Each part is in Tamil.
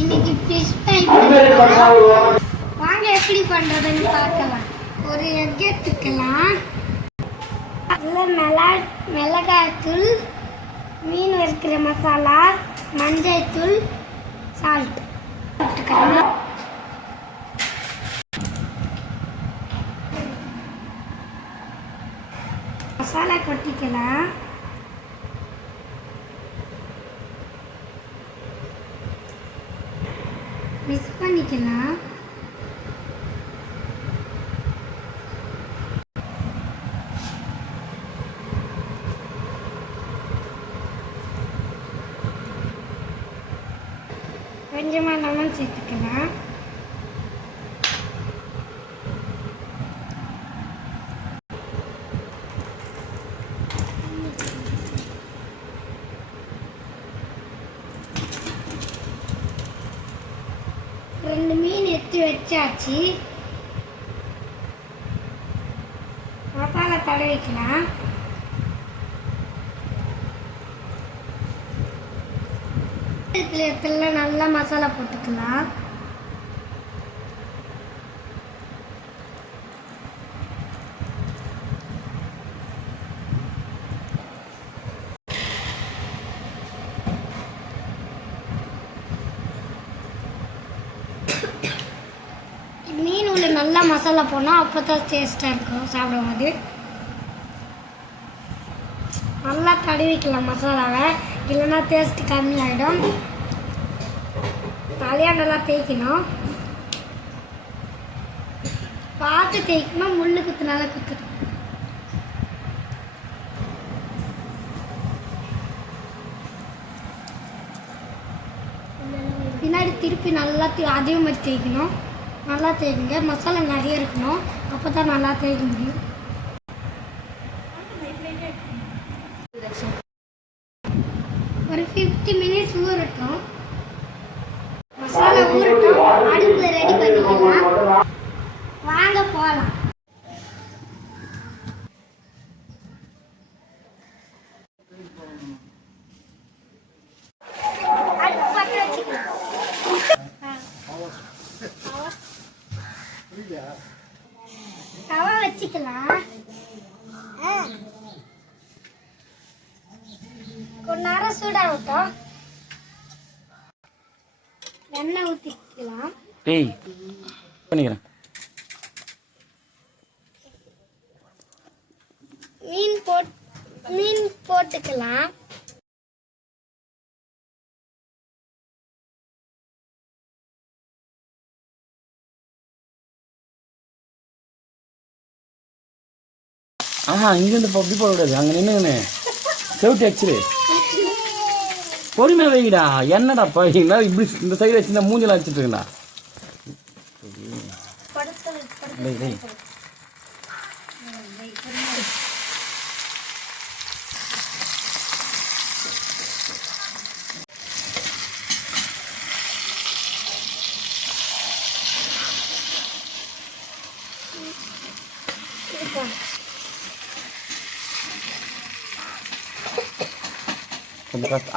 இன்னைக்கு ஃபிஷ் ஃப்ரை வாங்க எப்படி பண்றதுன்னு பார்க்கலாம். ஒரு எக் எடுத்துக்கலாம். அதில் மிளகாய்த்தூள், மீன் வறுக்கிற மசாலா, மஞ்சள் தூள், சால்ட் போட்டுக்கலாம். மசாலா கொட்டிக்கலாம். மிக்ஸ் பண்ணிக்கலாம். கொஞ்சமாக லெமன் சேர்த்துக்கலாம். ரெண்டு மீன் எடுத்து வச்சாச்சு. மசாலா தடவிக்கலாம். இடத்துல நல்லா மசாலா போட்டுக்கலாம். மீன் உள்ள நல்லா மசாலா போனால் அப்போ தான் டேஸ்ட்டாக இருக்கும் சாப்பிடும்போது. நல்லா தடவிக்கலாம் மசாலாவை, இல்லைன்னா டேஸ்ட் கம்மியாகிடும். தலையாக நல்லா தேய்க்கணும். பார்த்து தேய்க்கணும், முள்ளு குத்து நல்லா குத்துடும். பின்னாடி திருப்பி நல்லா அதே மாதிரி தேய்க்கணும். நல்லா தேய்க்குங்க. மசாலா நிறைய இருக்கணும், அப்போ தான் நல்லா தேய்க்க முடியும். ஒரு 50 மினிட்ஸ் ஊறட்டும். மசாலா ஊறட்டும். அடுப்பு ரெடி பண்ணிக்கலாம். வாங்க போகலாம். அடுப்பு பற்ற வச்சுக்கலாம். தவா வச்சுக்கலாம். கொஞ்ச நேரம் சூடாகட்டும். எண்ணெய் ஊற்றிக்கலாம். பண்ணிக்கிறேன். மீன் போட்டுக்கலாம். இங்கேருந்து இப்போ அப்படி போடக்கூடாது. அங்கே நின்றுங்கண்ணே செவிட்டு ஆக்சுவலி பொறுமையாக வைங்கடா. என்னடாப்பா என்ன இப்படி இந்த சைடு வச்சு இந்த மூஞ்செல்லாம் வச்சுட்டு இருக்கா.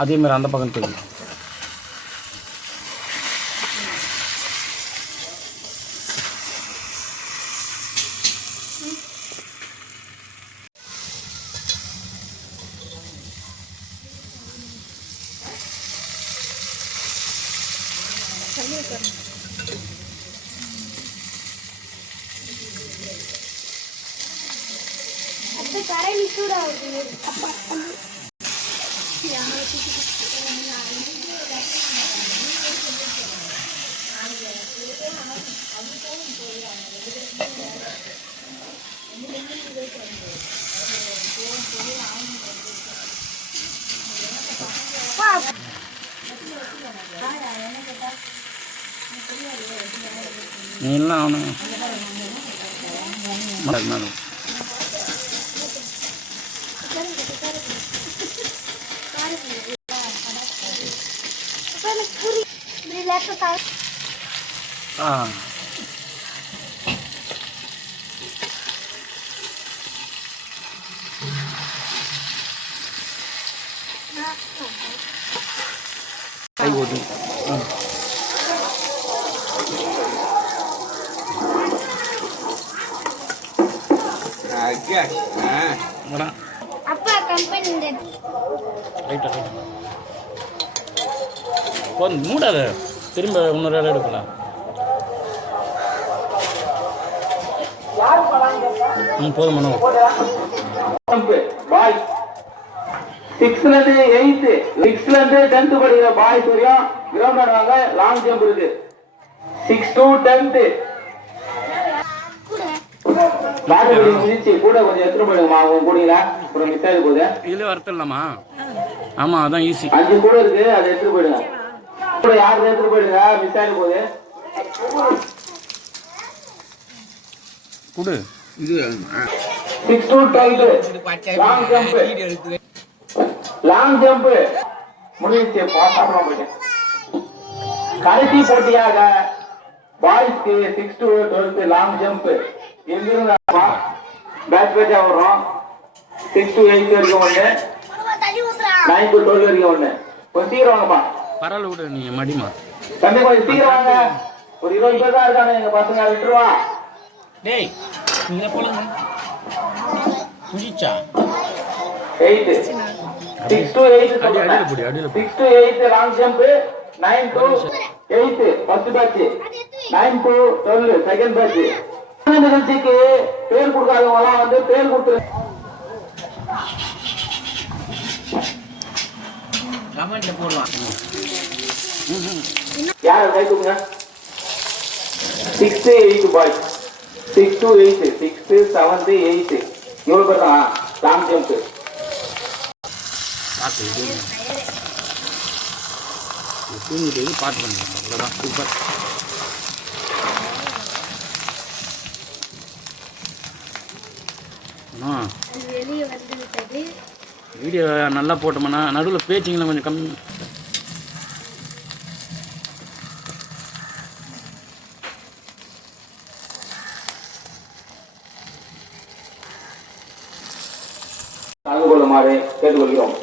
அதே மாதிரி அந்த பக்கம் தெரியும். கரண்டி சூடாகுது. நீ எல்லாம் அவனு கை ஓட்டு வரேன் அப்பா கம்பெனி ரைட்டா போதும் மூடாத திரும்ப இன்னொரு இடம் எடுக்கலாம் போதும் மனோ பாய் 6ல இருந்து 8 6ல இருந்து 10th படிக்கிற பாய் சூரியம் கிரவுண்ட் வாங்க லாங் ஜம்ப் இருக்கு 6 to 10th பேட்டரி மிதிச்சு கூட கொஞ்சம் எடுத்து போடுங்கம்மா அவங்க கூடீங்களா அப்புறம் மிஸ் ஆகி போகுது இதுல வரத்தில்லாமா ஆமாம் அதான் ஈஸி 5 கூட இருக்கு அதை எடுத்து போயிடுங்க கூட யாருக்கு எடுத்து போயிடுங்க மிஸ் ஆகி போகுது கொடு இது 6 to 10th லாங் ஜம்ப் முடிஞ்சு பாசாமலாம் போயிட்டேன் கடைசி போட்டியாக பாய்ஸ்க்கு 6 to 12th லாங் ஜம்ப் எங்கிருந்து பேட்ச் பேட்சா வரும் 6 to 8 வரைக்கும் ஒன்று 9 to 12 வரைக்கும் ஒன்று கொஞ்சம் சீக்கிரம் வாங்கப்பா பரவாயில்ல விடு நீ மடிமா தம்பி கொஞ்சம் சீக்கிரம் வாங்க ஒரு 20 பேர் தான் இருக்காங்க எங்க பசங்க விட்டுருவா டேய் நீங்க போலாங்க புடிச்சா 8 6 to 8 அடியில போடி அடியில 6 to 8 long jump 9 to 8 first batch 9 to 12 second batch இந்த நிகழ்ச்சிக்கு பேர் கொடுக்காதவங்க எல்லாம் வந்து பேர் கொடுத்துரு கமெண்ட்ல போடலாம் யார் கை தூக்குங்க 6 8 பாய் 6 to 8 6 7 8 இவ்வளவு பேர் தான் லாங் ஜம்ப் பார்த்து இது தூங்கிட்டு பார்த்து பண்ணிக்கலாம் அவ்வளோதான் சூப்பர் வெளியே வந்து விட்டது வீடியோ நல்லா போட்டோம்னா நடுவில் பேச்சிங்கெல்லாம் கொஞ்சம் கம்மி கலந்து கொள்ளுமாறு கேட்டுக்கொள்கிறோம்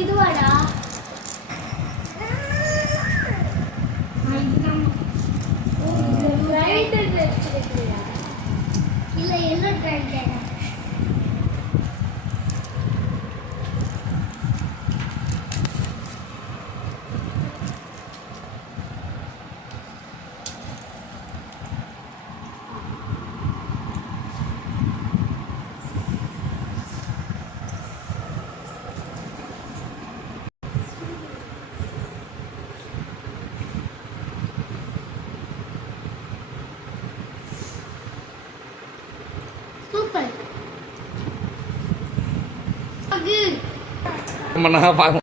இதுவாடா இல்ல எல்லோ ட்ரெயின் கேட்டேன் சூப்பர் நம்ம நான் பார்க்க